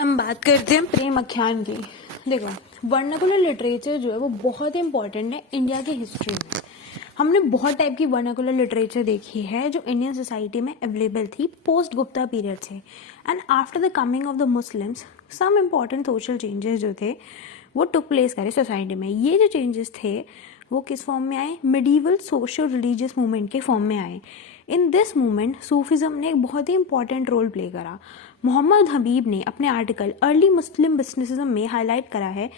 हम बात करते हैं प्रेम आख्यान की। देखो, वर्नाकुलर लिटरेचर जो है वो बहुत ही इंपॉर्टेंट है इंडिया की हिस्ट्री में। हमने बहुत टाइप की वर्नाकुलर लिटरेचर देखी है जो इंडियन सोसाइटी में अवेलेबल थी पोस्ट गुप्ता पीरियड से। And after the coming of the Muslims some important social changes जो थे वो टुक प्लेस करे सोसाइटी में। ये जो चेंजेस थे वो किस फॉर्म में आए? मिडीवल सोशल रिलीजियस मूवमेंट के फॉर्म में आए। इन दिस मूवमेंट सूफिज्म ने एक बहुत ही इंपॉर्टेंट रोल प्ले करा। मोहम्मद हबीब ने अपने आर्टिकल अर्ली मुस्लिम बिजनेसिज्म में हाईलाइट करा है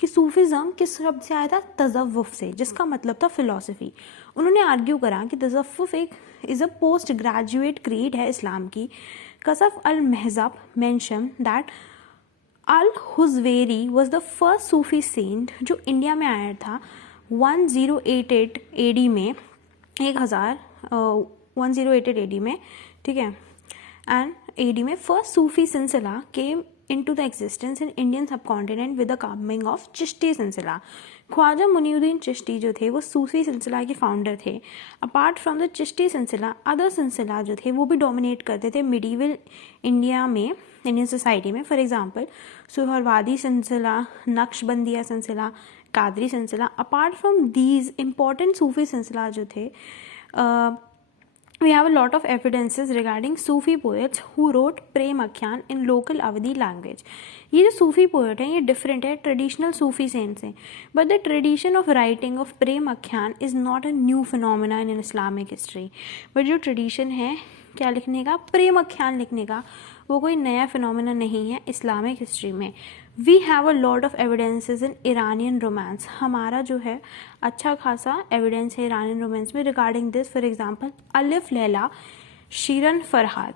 कि सूफिज्म किस शब्द से आया था? तज़व्वुफ से, जिसका मतलब था फिलॉसफी। उन्होंने आर्ग्यू करा कि तज़व्वुफ एक is a post graduate creed है इस्लाम की। कसफ अल महजब mention that al Hujwiri was the first Sufi saint जो इंडिया में आया था 1088 एडी में, 1088 एडी में, ठीक है। एंड एडी में फर्स्ट सूफी सिलसिला केम into the existence in Indian subcontinent with the coming of Chishti सिलसिला। ख्वाजा मुनीउद्दीन चिश्ती जो थे वो सूफी सिलसिला के फाउंडर थे। अपार्ट फ्रॉम द चिश्ती सिलसिला अदर सिलसिला जो थे वो भी डोमिनेट करते थे मिडीवल इंडिया में, इंडियन सोसाइटी में। फॉर एग्जांपल सुहरवादी सिलसिला, नक्शबंदिया सिलसिला, कादरी सिलसिला। अपार्ट फ्रॉम दीज इम्पॉर्टेंट सूफी सिलसिला जो थे, we have a lot of evidences regarding Sufi poets who wrote प्रेम आख्यान in local अवधी language। ये जो सूफी पोएट हैं ये डिफरेंट है ट्रेडिशनल सूफी सेंट से। But the tradition of writing of prem akhyan is not a new phenomena in Islamic history. But जो tradition है क्या लिखने का? प्रेम आख्यान लिखने का, वो कोई नया फिनोमिना नहीं है इस्लामिक हिस्ट्री में। We have a lot of evidences in Iranian romance. हमारा जो है अच्छा खासा एविडेंस है ईरानियन रोमांस में regarding this. For example Alif Laila Sheeran Farhad,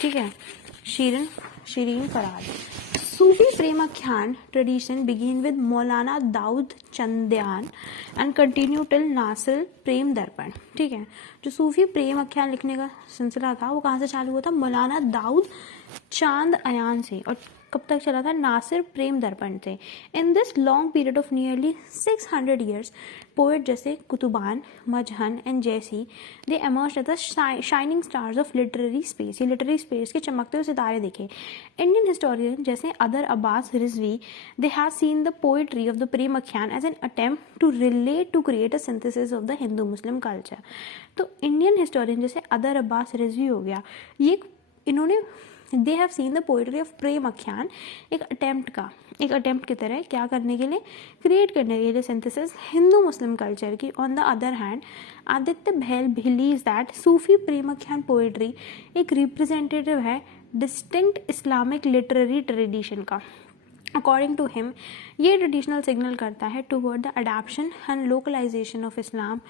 ठीक है, शीरीन फरहाद। सूफी प्रेम आख्यान tradition begin with Maulana Daud Chandayan and continue till Nasir Prem Darpan, ठीक है। जो सूफी प्रेम आख्यान लिखने का सिलसिला था वो कहाँ से चालू हुआ था? मौलाना दाऊद चांद अयान से, और कब तक चला था? नासिर प्रेम दर्पण से। In this long period of nearly 600 years poet जैसे कुतुबान, मजहन एंड जैसी they emerged as the shining stars of literary space. ये लिटरेरी स्पेस के चमकते हुए सितारे दिखे। इंडियन हिस्टोरियन जैसे Athar Abbas Rizvi they have seen the poetry of the prem akhyan as an attempt to relate to create a synthesis of the Hindu Muslim culture. तो Indian historian जैसे अदर अब्बास रिजवी हो गया, ये इन्होंने they have seen the poetry of prem akhyan एक अटेम्प्ट की तरह क्या करने के लिए? क्रिएट करने के लिए सिंथेसिस हिंदू मुस्लिम कल्चर की। On the other hand Aditya Behl believes that Sufi Prem akhyan poetry एक रिप्रेजेंटेटिव है डिस्टिंक्ट इस्लामिक लिटरेरी ट्रेडिशन का। अकॉर्डिंग टू हिम ये ट्रेडिशनल सिग्नल करता है toward the adaption and localisation of Islam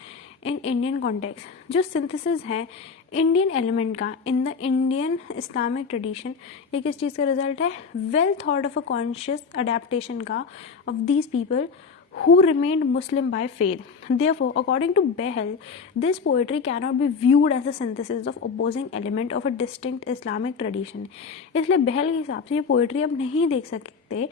in Indian context. जो synthesis है Indian element का in the Indian Islamic tradition, ये किस चीज़ का रिजल्ट है? Well thought of a conscious adaptation का of these people who remained Muslim by faith. Therefore, according to Behel, this poetry cannot be viewed as a synthesis of opposing element of a distinct Islamic tradition. इसलिए बहल के हिसाब से ये poetry अब नहीं देख सकते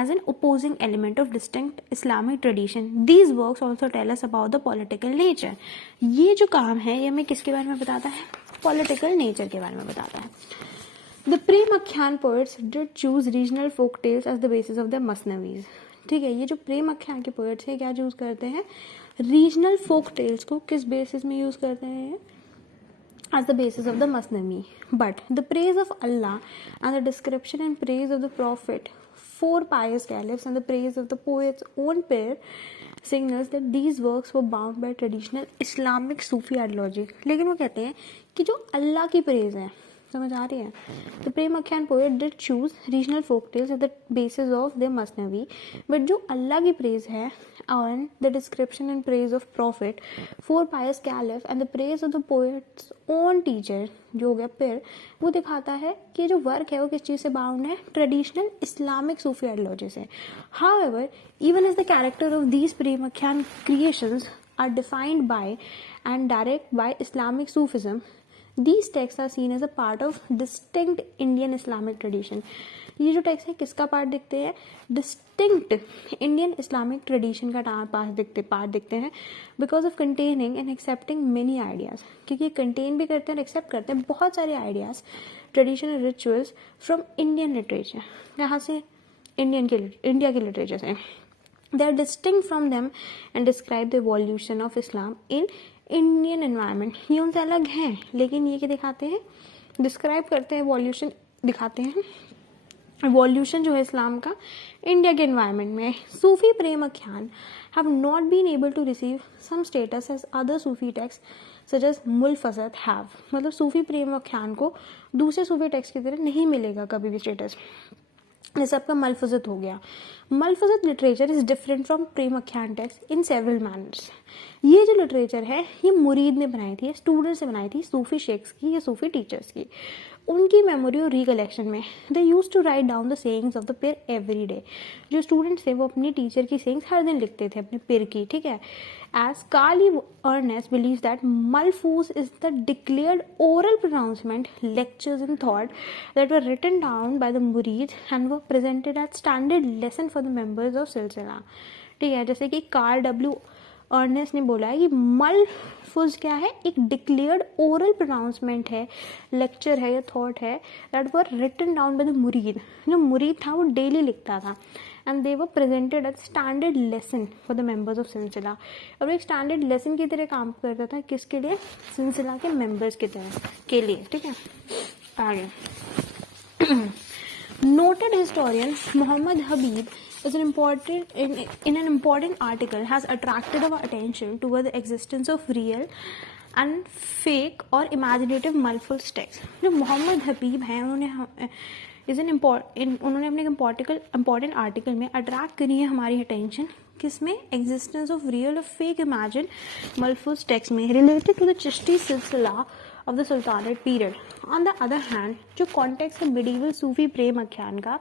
as an opposing element of distinct Islamic tradition. These works also tell us about the political nature. ये जो काम है ये हमें किसके बारे में बताता है? Political nature के बारे में बताता है। The प्रेम आख्यान poets did choose regional folk tales as the basis of their masnavis. ठीक है, ये जो प्रेम आख्यान के पोएट्स हैं क्या यूज करते हैं? रीजनल फोक टेल्स को किस बेसिस में यूज करते हैं? As the basis of the masnavi. But the praise of Allah and the description and praise of the prophet, four pious caliphs and the praise of the poet's own pir signals that these works were bound by traditional Islamic Sufi ideology। लेकिन वो कहते हैं कि जो अल्लाह की praise है, समझ आ रही है? The prem akhyan poet did choose regional folk tales at the basis of their masnavi, but जो अल्लाह की प्रेज है on the description and praise of prophet, four pious caliph and the praise of the poet's own teacher जो हो गया पेर, वो दिखाता है कि जो वर्क है वो किस चीज़ से बाउंड है? ट्रेडिशनल इस्लामिक सूफी आइडियोलॉजी से। However, even as the character of these prem akhyan creations are defined by and direct by Islamic Sufism, These texts are seen as a part of distinct Indian Islamic tradition. ये जो text है किसका part दिखते हैं? Distinct Indian Islamic tradition का part दिखते हैं, because of containing and accepting many ideas, क्योंकि कंटेन भी करते हैं और एक्सेप्ट करते हैं बहुत सारे ideas, traditional rituals from Indian literature. यहाँ से इंडिया के लिटरेचर से. They are distinct from them and describe the evolution of Islam in Indian environment. ये उनसे अलग हैं, लेकिन ये क्या दिखाते हैं? डिस्क्राइब करते हैं, evolution दिखाते हैं. evolution जो है इस्लाम का इंडिया के एनवायरनमेंट में. सूफी प्रेम आख्यान have not been able to receive some status as other Sufi texts such as मुल्फज़त have. मतलब सूफी प्रेम आख्यान को दूसरे सूफी टेक्स्ट की तरह नहीं मिलेगा कभी भी स्टेटस. जैसे आपका मलफज़त हो गया. मलफज़त लिटरेचर इज डिफरेंट फ्रॉम प्रेम आख्यान टेक्स्ट इन सेवरल मैनर्स. ये जो लिटरेचर है ये मुरीद ने बनाई थी, स्टूडेंट्स ने बनाई थी, सूफी शेख्स की या सूफी टीचर्स की. उनकी मेमोरी और रिकलेक्शन में they use to write down the sayings of the pir every day. जो स्टूडेंट्स थे वो अपनी टीचर की सेइंग्स हर दिन लिखते थे अपने पेयर की. ठीक है. As Carl Ernst believes that malfuz is the declared oral pronouncement lectures in thought that were written down by the murid and were presented as standard lesson for the members of silsila. ठीक है. जैसे कि कार्ल डब्ल्यू अर्नेस्ट ने बोला है कि मलफुज क्या है? एक डिक्लेयर्ड ओरल प्रोनाउंसमेंट है, लेक्चर है या थॉट है, that were written down by the मुरीद. जो मुरीद था वो डेली लिखता था and they were presented as standard lesson for the members of सिलसिला. और एक स्टैंडर्ड लेसन की तरह काम करता था. किसके लिए? सिलसिला के मेंबर्स की तरह के लिए. ठीक है. आगे noted historian Muhammad Habib is an important article has attracted our attention toward the existence of real and fake और imaginative multiple texts. जो मोहम्मद हबीब हैं उन्होंने अपने इम्पॉर्टेंट आर्टिकल में अट्रैक्ट करी है हमारी अटेंशन. किसमें? एग्जिस्टेंस ऑफ रियल और फेक इमेजिन मलफूज टेक्स्ट में रिलेटेड टू द चिश्ती सिलसिला of the Sultanate period. On the other hand, जो context है medieval सूफी प्रेम आख्यान का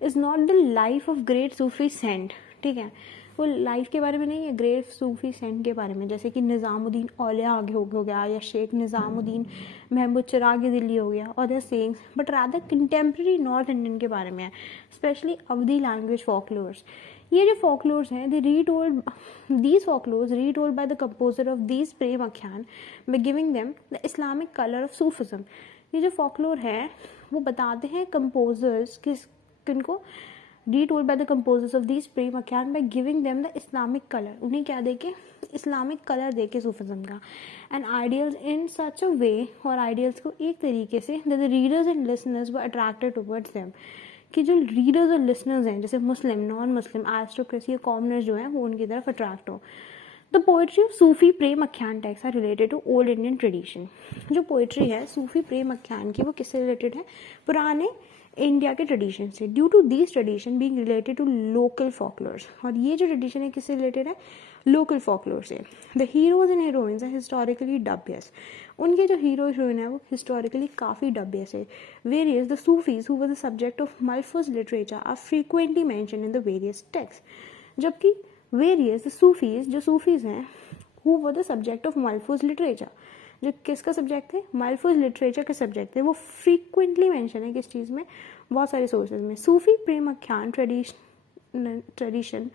is not the life of great Sufi saint. ठीक है. वो लाइफ के बारे में नहीं है, ग्रेट सूफी सेंट के बारे में. जैसे कि निज़ामुद्दीन औलिया आगे हो गया या शेख निज़ामुद्दीन महमूद चिरागी दिल्ली हो गया और their sayings, but rather contemporary north Indian के बारे में है, स्पेशली अवधी लैंग्वेज फोकलोर्स. ये जो फोकलोर्स हैं these folklores retold by the composer of these prem akhyan by giving them the Islamic colour of Sufism. ये जो फोकलोर है वो बताते हैं कंपोजर्स किनको? Retold by the composers of these prem akhyan by giving them the Islamic colour. उन्हें क्या देके? इस्लामिक कलर देके सूफिज्म का. And ideals in such a way, और आइडियल्स को एक तरीके से that the readers and listeners were attracted towards them. कि जो रीडर्स और लिसनर्स हैं, जैसे मुस्लिम, नॉन मुस्लिम, एरिस्टोक्रेसी या कॉमनर्स जो हैं वो उनकी तरफ अट्रैक्ट हो. द पोइट्री ऑफ सूफी प्रेम आख्यान text are related to old Indian tradition. जो पोइट्री है सूफी प्रेम आख्यान की वो किससे रिलेटेड है? पुराने इंडिया के ट्रेडिशन से. Due to these tradition being related to local folklores. और ये जो ट्रेडिशन है किससे रिलेटेड है? लोकल फोकलोर से. The heroes and heroines are historically dubious. उनके जो हीरो हीरोइन है वो हिस्टोरिकली काफ़ी डबियस है. Various the Sufis who were the subject of malfuz literature are frequently mention in the various text. जबकि वेरियस द सूफीज, जो Sufis हैं, who were the subject of malfuz literature, जो किसका सब्जेक्ट थे? मलफूज लिटरेचर के सब्जेक्ट थे, वो फ्रीक्वेंटली मेंशन है किस चीज़ में? बहुत सारे सोर्सेज में. सूफी प्रेम आख्यान tradition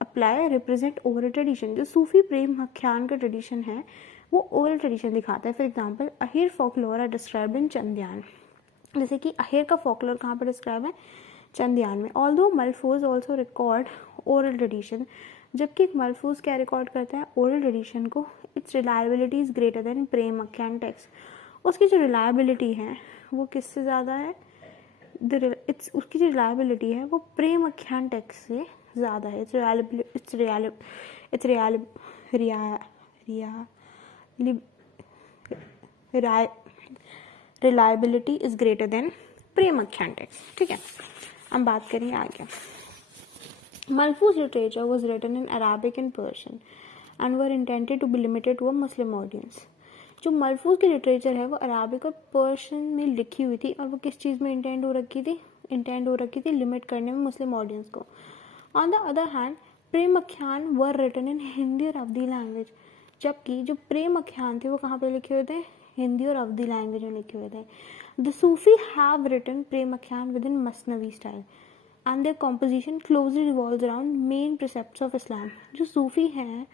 apply represent oral tradition. जो सूफी प्रेम आख्यान का ट्रेडिशन है वो ओरल ट्रेडिशन दिखाता है. For example Ahir folklore are described in Chandayan. जैसे कि अहिर का फोकलोर कहाँ पर डिस्क्राइब है? चंद्यान में. Although malfuz also record oral tradition. जबकि एक मलफूज क्या रिकॉर्ड करता है? ओरल ट्रेडिशन को. Its reliability is greater than prem आख्यान टेक्स्ट. उसकी जो रिलायबिलिटी है वो किससे ज़्यादा है? उसकी जो रिलायबिलिटी है वो प्रेम आख्यान टेक्स्ट से ज़्यादा है. Reliability is greater than prem आख्यान टेक्स्ट. ठीक है. अब बात करें आगे. Malfuz literature was written in Arabic and Persian and were intended to be limited to a Muslim audience. जो मलफूज की लिटरेचर है वो अराबिक और पर्शियन में लिखी हुई थी और वो किस चीज़ में इंटेंड हो रखी थी? लिमिट करने में मुस्लिम ऑडियंस को. ऑन द अदर हैंड प्रेम आख्यान वर रिटन इन हिंदी और अवधी लैंग्वेज. जबकि जो प्रेम आख्यान थे वो कहाँ पे लिखे हुए थे, हिंदी और अवधी लैंग्वेज में लिखे हुए थे. The Sufi have written prem akhyan with in masnavi style and their composition closely revolves around main precepts of Islam. जो सूफी हैं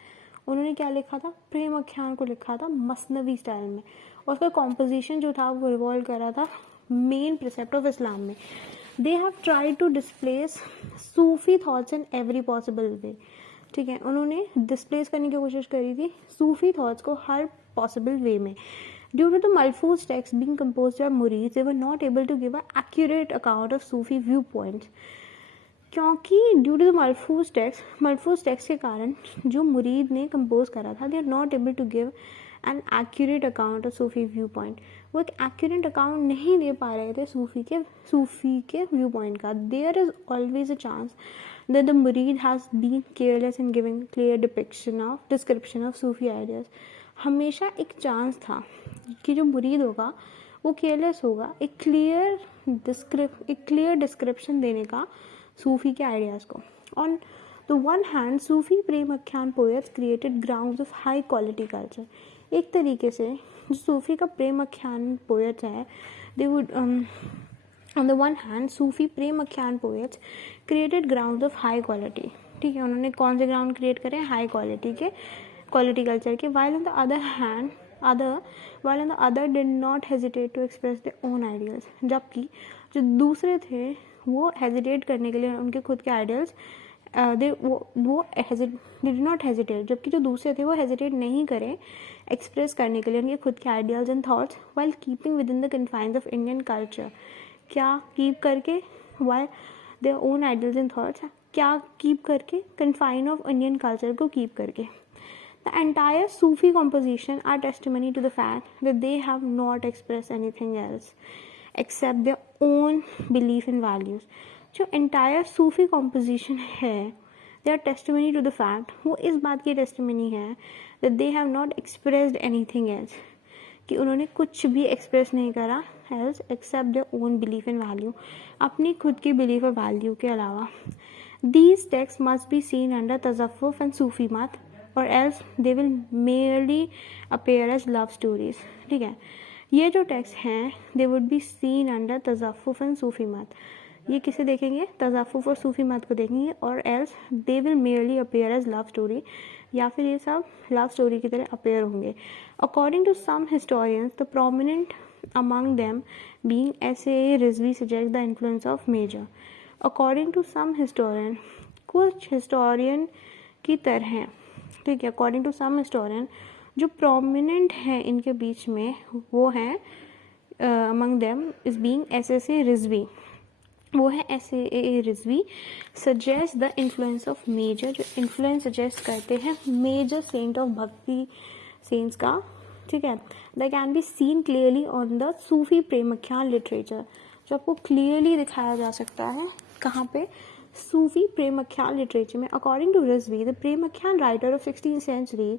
उन्होंने क्या लिखा था, प्रेम आख्यान को लिखा था मसनवी स्टाइल में, और उसका कॉम्पोजिशन जो था वो रिवॉल्व कर रहा था मेन प्रिसेप्ट ऑफ इस्लाम में. They have tried to displace Sufi thoughts in every possible way. ठीक है, उन्होंने डिस्प्लेस करने की कोशिश करी थी सूफी थॉट्स को हर पॉसिबल वे में. Due to the Malfuz text being composed by Murids, they were not able to give an accurate account of Sufi viewpoints. क्योंकि ड्यू टू द मलफूज टेक्स्ट के कारण जो मुरीद ने कंपोज करा था, they are not able to give an accurate account of Sufi viewpoint. वो एक एक्यूरेट अकाउंट नहीं दे पा रहे थे सूफी के व्यू पॉइंट का. There is always a chance that the murid has been careless in giving clear description of Sufi ideas. हमेशा एक चांस था कि जो मुरीद होगा वो केयरलेस होगा एक क्लियर डिस्क्रिप्शन देने का सूफी के आइडियाज़ को. On the one hand Sufi Prem akhyan poets created grounds of high quality culture. एक तरीके से जो सूफी का प्रेम आख्यान पोएट्स है, they would on the one hand Sufi Prem akhyan poets created grounds of high quality. ठीक है, उन्होंने कौन से ग्राउंड क्रिएट करे, हाई क्वालिटी कल्चर के. while on the other did not hesitate to express their own ideals. जबकि जो दूसरे थे वो हेजिटेट करने के लिए उनके खुद के आइडियल्स वो डिड नॉट हेजिटेट, जबकि जो दूसरे थे वो हेजिटेट नहीं करे एक्सप्रेस करने के लिए उनके खुद के ideals and thoughts while keeping within the confines of Indian culture. क्या कीप करके, while their own ideals and thoughts, क्या कीप करके, confine of Indian culture को कीप करके. The entire Sufi composition are testimony to the fact that they have not expressed anything else except their own belief and values. जो entire Sufi composition है, they are testimony to the fact, वो इस बात की testimony है that they have not expressed anything else, कि उन्होंने कुछ भी express नहीं करा else except their own belief and value, अपनी खुद की belief और value के अलावा. These texts must be seen under tasawwuf and Sufi math, or else they will merely appear as love stories. ठीक है, ये जो टेक्स्ट हैं they would be seen under tasawwuf and Sufi math. ये किसे देखेंगे, तज़ाफ़ुफ़ और सूफी मत को देखेंगे, और else they will merely appear as love story, या फिर ये सब लव स्टोरी की तरह अपेयर होंगे. According to some historians, the prominent among them being S.A. Rizvi suggests the influence of Major. According to some historian, कुछ historian की तरह, ठीक है, अकॉर्डिंग टू सम हिस्टोरियन जो प्रोमिनेंट हैं इनके बीच में वो हैं among them is being S.A. Rizvi. वो है S.A. Rizvi suggest the influence of major, जो इन्फ्लुएंस सजेस्ट करते हैं major saint of bhakti saints का. ठीक है, that can be seen clearly on the Sufi premakhyan literature, जो आपको क्लियरली दिखाया जा सकता है कहाँ पे, सूफी प्रेमाख्यान लिटरेचर में. According to Rizvi, the premakhyan writer of 16th century,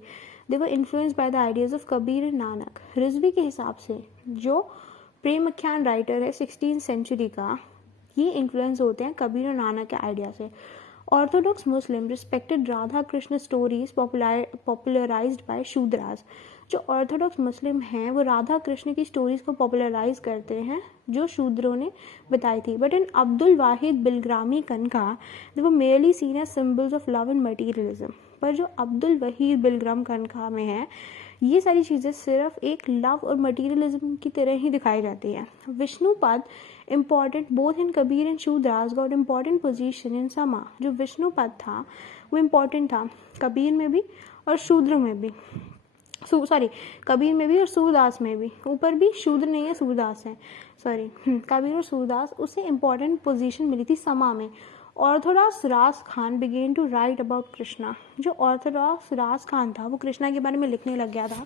they were influenced by the ideas of Kabir and Nanak. Rizvi के हिसाब से जो प्रेमाख्यान राइटर है 16th century का, ये इन्फ्लुएंस होते हैं कबीर और नानक के आइडिया से. Orthodox Muslim respected Radha Krishna stories popularized by Shudras. जो ऑर्थोडॉक्स मुस्लिम हैं वो राधा कृष्ण की स्टोरीज को पॉपुलराइज करते हैं जो शूद्रों ने बताई थी. बट इन अब्दुल वाहिद बिलग्रामी कनका they were merely seen as symbols of love and materialism. पर जो अब्दुल वहीद बिलग्राम कनका में है ये सारी चीज़ें सिर्फ एक लव और मटीरियलिज्म की तरह ही दिखाई जाती है. Vishnupad important both in Kabir and Shudras got important position in समा. जो विष्णुपद था वो इम्पॉर्टेंट था कबीर में भी और शूद्र में भी, कबीर में भी और सूरदास में भी. ऊपर भी शूद्र नहीं है, सूरदास है, कबीर और सूरदास, उसे इम्पॉर्टेंट पोजीशन मिली थी समा में. Orthodox Raskhan began to write about Krishna. जो ऑर्थोडॉक्स रास खान था वो कृष्णा के बारे में लिखने लग गया था.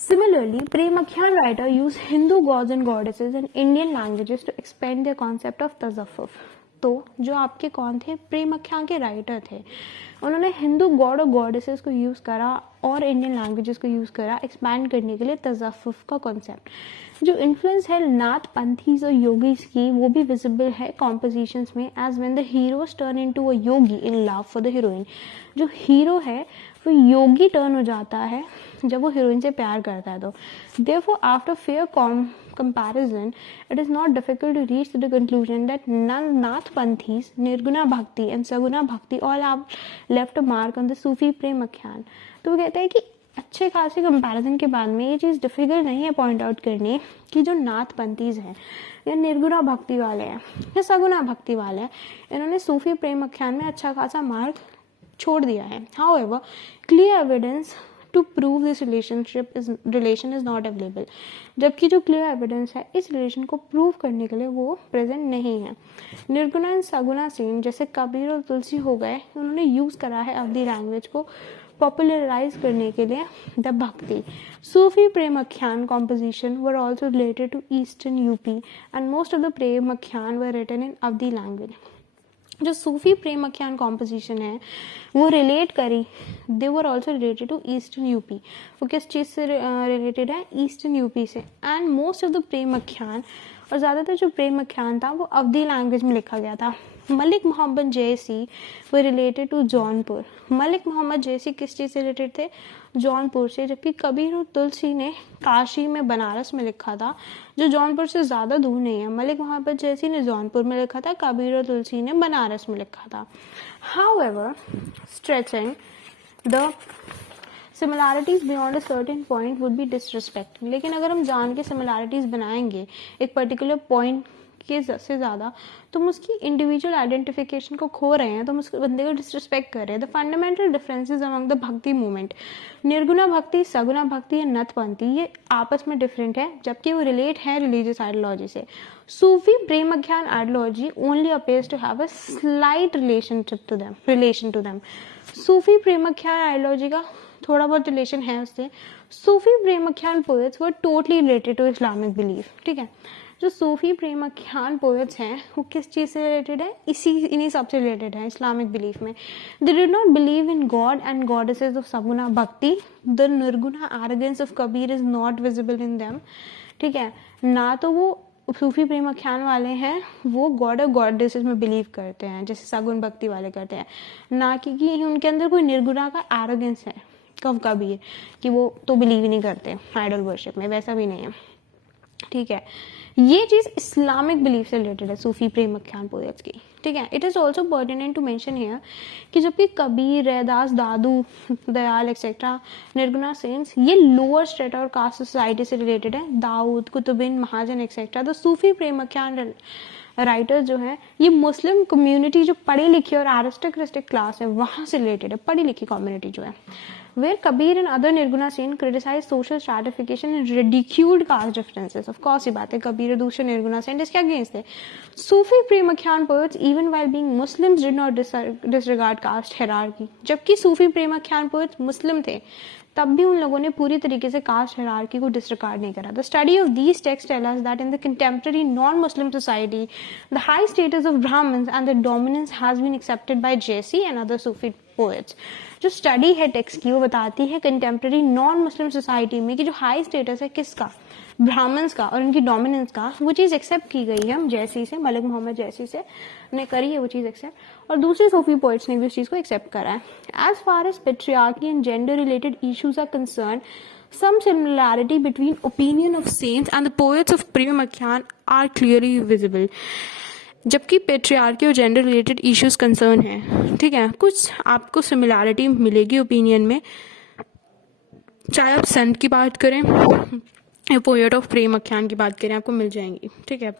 Similarly, Premakhyan writer used Hindu gods and goddesses and Indian languages to expand their concept of tasawwuf. तो जो आपके कौन थे, प्रेमाख्यान के राइटर थे, उन्होंने हिंदू गॉड और गॉडेसेस को यूज़ करा और इंडियन लैंग्वेजेस को यूज़ करा एक्सपैंड करने के लिए तज़फ़्फ़ुफ़ का कॉन्सेप्ट। जो इन्फ्लुएंस है नाथ पंथीज और योगीज की, वो भी विजिबल है कॉम्पोजिशंस में, as when the heroes turn into a yogi in love for the heroine. जो हीरो है वो योगी टर्न हो जाता है जब वो हीरोइन से प्यार करता है। तो therefore after fair comparison it is not difficult to reach to the conclusion that Nath Panthis, Nirguna Bhakti and Saguna Bhakti all have left a mark on the Sufi Premakhyan। तो वो कहता है कि अच्छे खासे कंपैरिजन के बाद में ये चीज़ डिफ़िकल्ट नहीं है पॉइंट आउट करनी कि जो नाथ पंथीज हैं या निर्गुणा भक्ति वाले हैं या सगुना भक्ति वाले हैं, इन्होंने सूफी प्रेमाख्यान में अच्छा खासा मार्क छोड़ दिया है। However, clear evidence to prove this relation is not available। जबकि जो क्लियर एविडेंस है इस रिलेशन को प्रूव करने के लिए वो प्रेजेंट नहीं है। निर्गुणा एंड सगुना सेन जैसे कबीर और तुलसी हो गए, उन्होंने यूज़ करा है अवधी लैंग्वेज को पॉपुलराइज करने के लिए the bhakti. Sufi प्रेमाख्यान composition were also related to eastern UP and most of the premakhyan were written in Awadhi language. जो सूफी प्रेमाख्यान कॉम्पोजिशन है वो रिलेट करी, they were also related to eastern UP. वो किस चीज़ से रिलेटेड है, ईस्टर्न यूपी से। And most of the premakhyan, और ज़्यादातर जो प्रेमाख्यान था वो अवधी लैंग्वेज में लिखा गया था। मलिक मोहम्मद जैसी वो रिलेटेड टू जौनपुर। मलिक मोहम्मद जैसी किस चीज़ से रिलेटेड थे, जौनपुर से। जबकि कबीर और तुलसी ने काशी में, बनारस में लिखा था, जो जौनपुर से ज़्यादा दूर नहीं है। मलिक मोहम्मद जैसी ने जौनपुर में लिखा था, कबीर और तुलसी ने बनारस में लिखा था। However stretching the similarities beyond a certain point would be disrespect. लेकिन अगर हम जान के सिमिलैरिटीज़ बनाएंगे एक पर्टिकुलर पॉइंट के से ज़्यादा, तुम उसकी इंडिविजुअल आइडेंटिफिकेशन को खो रहे हैं, तुम उस बंदे को डिसरिस्पेक्ट कर रहे हैं। The fundamental differences among the भक्ति मूवमेंट, निर्गुणा भक्ति, सगुना भक्ति या नथपंथी, ये आपस में डिफरेंट है जबकि वो रिलेट है रिलीजियस आइडियोलॉजी से। Sufi प्रेमाख्यान ideology only appears to have a slight relation to them. सूफी प्रेमाख्यान आइडियोलॉजी का थोड़ा बहुत रिलेशन है उससे। Sufi प्रेमाख्यान poets were totally related to Islamic belief. ठीक है, जो सूफी प्रेमाख्यान पोएट्स हैं वो किस चीज़ से रिलेटेड है, इन्हीं सब से रिलेटेड है, इस्लामिक बिलीफ में। They did not believe in god and goddesses of saguna bhakti. The nirguna arrogance of Kabir is not visible in them. ठीक है, ना तो वो सूफी प्रेमाख्यान वाले हैं वो गॉड और गॉडेसेस में बिलीव करते हैं जैसे सगुन भक्ति वाले करते हैं, ना कि उनके अंदर कोई निर्गुणा का एरोगेंस है कबीर कि वो तो बिलीव ही नहीं करते आइडल वर्शिप में, वैसा भी नहीं है। ठीक है, ये चीज़ इस्लामिक बिलीफ से रिलेटेड है सूफी प्रेमाख्यान पोएट्स की। ठीक है, it is also pertinent to mention here कि जबकि कबीर, रैदास, दादू दयाल एक्सेट्रा, निर्गुणा सेन्स, ये लोअर स्ट्रेटा और कास्ट सोसाइटी से रिलेटेड है, दाऊद, कुतुबिन, महाजन एक्सेट्रा। तो सूफी प्रेमाख्यान राइटर्स जो हैं ये मुस्लिम कम्युनिटी जो पढ़ी लिखी और एरिस्टोक्रेटिक क्लास है वहाँ से रिलेटेड है, पढ़ी लिखी कम्युनिटी जो है। Where Kabir and other Nirguna Saint criticize social stratification and ridiculed caste differences. Of course, ये बात है, कबीर और दूसरे निर्गुणा सेंट इसके अगेंस्ट थे। सूफी प्रेमाख्यान poets even while being Muslims did not disregard caste hierarchy। जबकि सूफी प्रेमाख्यान पोएट्स मुस्लिम थे तब भी उन लोगों ने पूरी तरीके से कास्ट हायरार्की को डिसरिगार्ड नहीं करा। The study of these text tell us that in the contemporary non Muslim society the high status of Brahmins and the dominance has been accepted by Jayasi and other Sufi poets. जो study है text की वो बताती है contemporary non Muslim society में कि जो high status है किसका, ब्राह्मण्स का और उनकी डोमिनेंस का, वो चीज़ एक्सेप्ट की गई है हम जैसी से, मलिक मोहम्मद जैसी से ने करी है वो चीज़ एक्सेप्ट, और दूसरे सूफी पोइट्स ने भी उस चीज़ को एक्सेप्ट करा है। As far as patriarchy and gender related issues are concern, some similarity between opinion of saints and the poets of Premakhyan are clearly visible। जबकि पेट्रियार्की और जेंडर रिलेटेड इश्यूज कंसर्न है, ठीक है, कुछ आपको सिमिलैरिटी मिलेगी ओपिनियन में, चाहे आप संत की बात करें या पोएट ऑफ प्रेमाख्यान की बात करें, आपको मिल जाएंगी। ठीक है,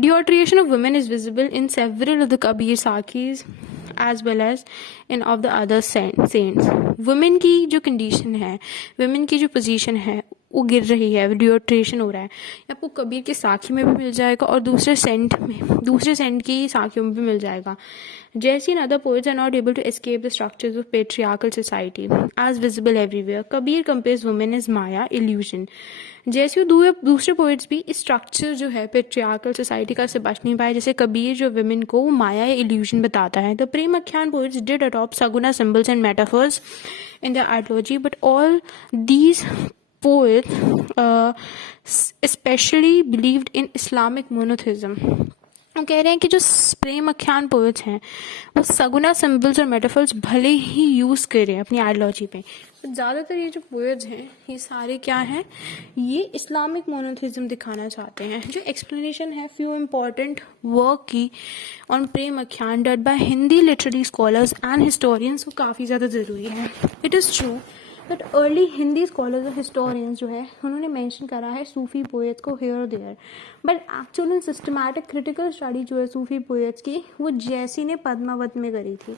deterioration of women is visible in several of the Kabir sakhis as well as in of the other saints। Women की जो कंडीशन है, वुमेन की जो पोजीशन है वो गिर रही है, डिओट्रेशन हो रहा है। ये आपको कबीर की साखी में भी मिल जाएगा और दूसरे सेंट की साखियों में भी मिल जाएगा। जैसी and other poets are not able to escape the structures of patriarchal society as visible everywhere. Kabir compares women as Maya, illusion. जैसे दूसरे पोइट्स भी इस स्ट्रक्चर जो है पेट्रियार्कल सोसाइटी का से बच नहीं पाए, जैसे कबीर जो विमेन को माया या इल्यूजन बताता है। द प्रेम आख्यान poets did adopt Saguna symbols and metaphors in the ideology, but all these poets especially believed in Islamic monotheism. वो कह रहे हैं कि जो प्रेम आख्यान पोएट्स हैं वो सगुना सिंबल्स और मेटाफर्स भले ही यूज़ कर रहे हैं अपनी आइडियोलॉजी पे, तो ज़्यादातर ये जो पोएट्स हैं ये सारे क्या हैं, ये इस्लामिक मोनोथिज्म दिखाना चाहते हैं। जो एक्सप्लेनेशन है फ्यू इम्पॉर्टेंट वर्क की ऑन प्रेम आख्यान done by Hindi literary scholars and historians, वो काफ़ी ज़्यादा ज़रूरी है। It is true but early Hindi scholars और हिस्टोरियंस जो है उन्होंने मेंशन करा है सूफी पोएट्स को हियर और there, but actual and systematic critical study जो है सूफी पोएट्स की वो जैसी ने पद्मावत में करी थी।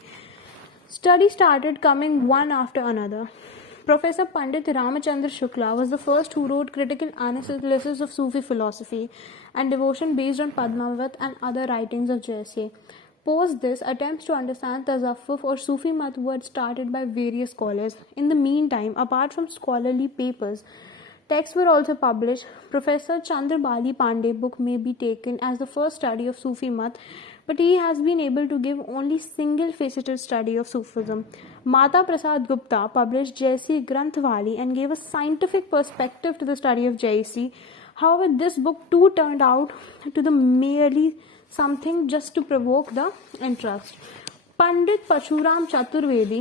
Study started coming one after another. Professor Pandit Ramachandra Shukla was the first who wrote critical analysis of Sufi philosophy and devotion based on Padmavat and other writings of Jaisi. Post this, attempts to understand Tasawwuf or Sufi mat were started by various scholars. In the meantime, apart from scholarly papers, texts were also published. Professor Chandrabali Pandey book may be taken as the first study of Sufi mat, but he has been able to give only single-faceted study of Sufism. Mata Prasad Gupta published Jaisi Granthwali and gave a scientific perspective to the study of Jaisi. However, this book too turned out to the merely something just to provoke the interest. Pandit Parshuram Chaturvedi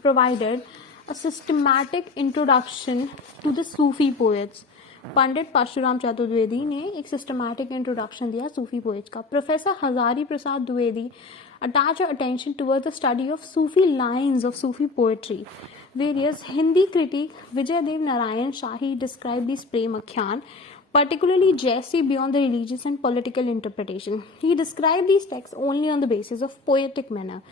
provided a systematic introduction to the Sufi poets. पंडित परशुराम चतुर्वेदी ने एक systematic introduction दिया सूफी poets का. Professor Hazari Prasad Dwivedi attach attention towards the study of Sufi lines of Sufi poetry. Various Hindi critic Vijay Dev Narayan Shahi described these Prem Akhyan, particularly Jaisi, beyond the religious and political interpretation. He described these texts only on the basis of poetic manner.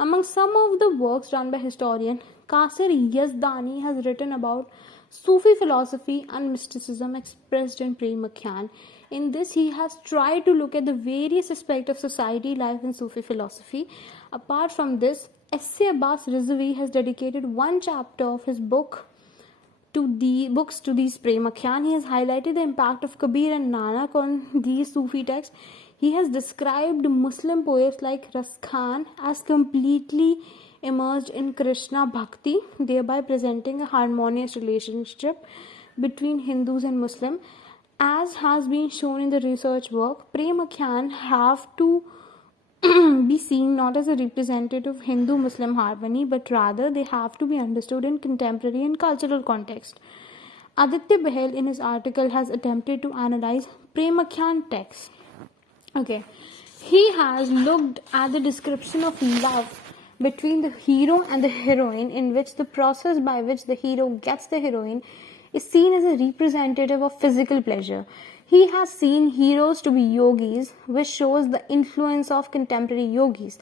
Among some of the works done by historian Qasir Yazdani has written about Sufi philosophy and mysticism expressed in Prem Akhyan. In this, he has tried to look at the various aspects of society, life, and Sufi philosophy. Apart from this, S.A. Abbas Rizvi has dedicated one chapter of his book to these Prem Akhyan. He has highlighted the impact of Kabir and Nanak on these Sufi texts. He has described Muslim poets like Ras Khan as completely immersed in Krishna Bhakti, thereby presenting a harmonious relationship between Hindus and Muslims. As has been shown in the research work, Prem Akhyan have to be seen not as a representative of Hindu-Muslim harmony, but rather they have to be understood in contemporary and cultural context. Aditya Bahel in his article has attempted to analyze Prem Akhyan texts. Okay, he has looked at the description of love between the hero and the heroine, in which the process by which the hero gets the heroine is seen as a representative of physical pleasure. He has seen heroes to be yogis, which shows the influence of contemporary yogis.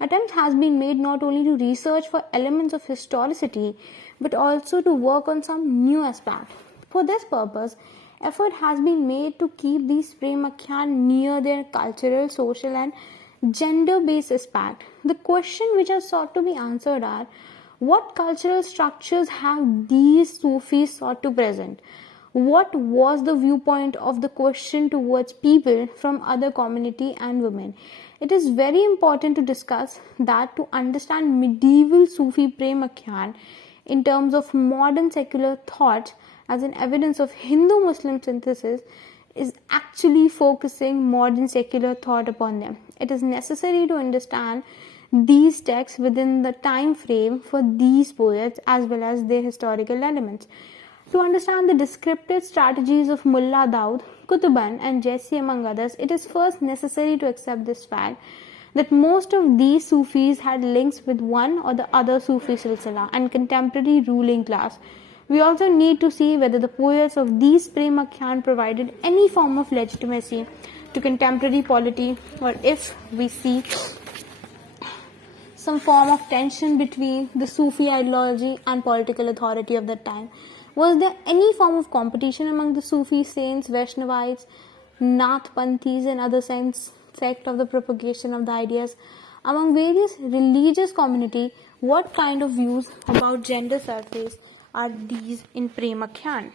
Attempt has been made not only to research for elements of historicity, but also to work on some new aspect. For this purpose, effort has been made to keep these Prem Akhyan near their cultural, social and gender-based aspect. The question which are sought to be answered are, what cultural structures have these Sufis sought to present? What was the viewpoint of the question towards people from other community and women? It is very important to discuss that to understand medieval Sufi Prem Akhyan in terms of modern secular thought as an evidence of Hindu-Muslim synthesis is actually focusing modern secular thought upon them. It is necessary to understand these texts within the time frame for these poets as well as their historical elements. To understand the descriptive strategies of Mullah Daud, Kutuban and Jaisi among others, it is first necessary to accept this fact that most of these Sufis had links with one or the other Sufi silsila and contemporary ruling class. We also need to see whether the poets of these Prem Akhyan provided any form of legitimacy to contemporary polity, or if we see some form of tension between the Sufi ideology and political authority of that time. Was there any form of competition among the Sufi saints, Vaishnavites, Nathpanthis, and other sect of the propagation of the ideas among various religious community? What kind of views about gender surface are these in Prem Akhyan?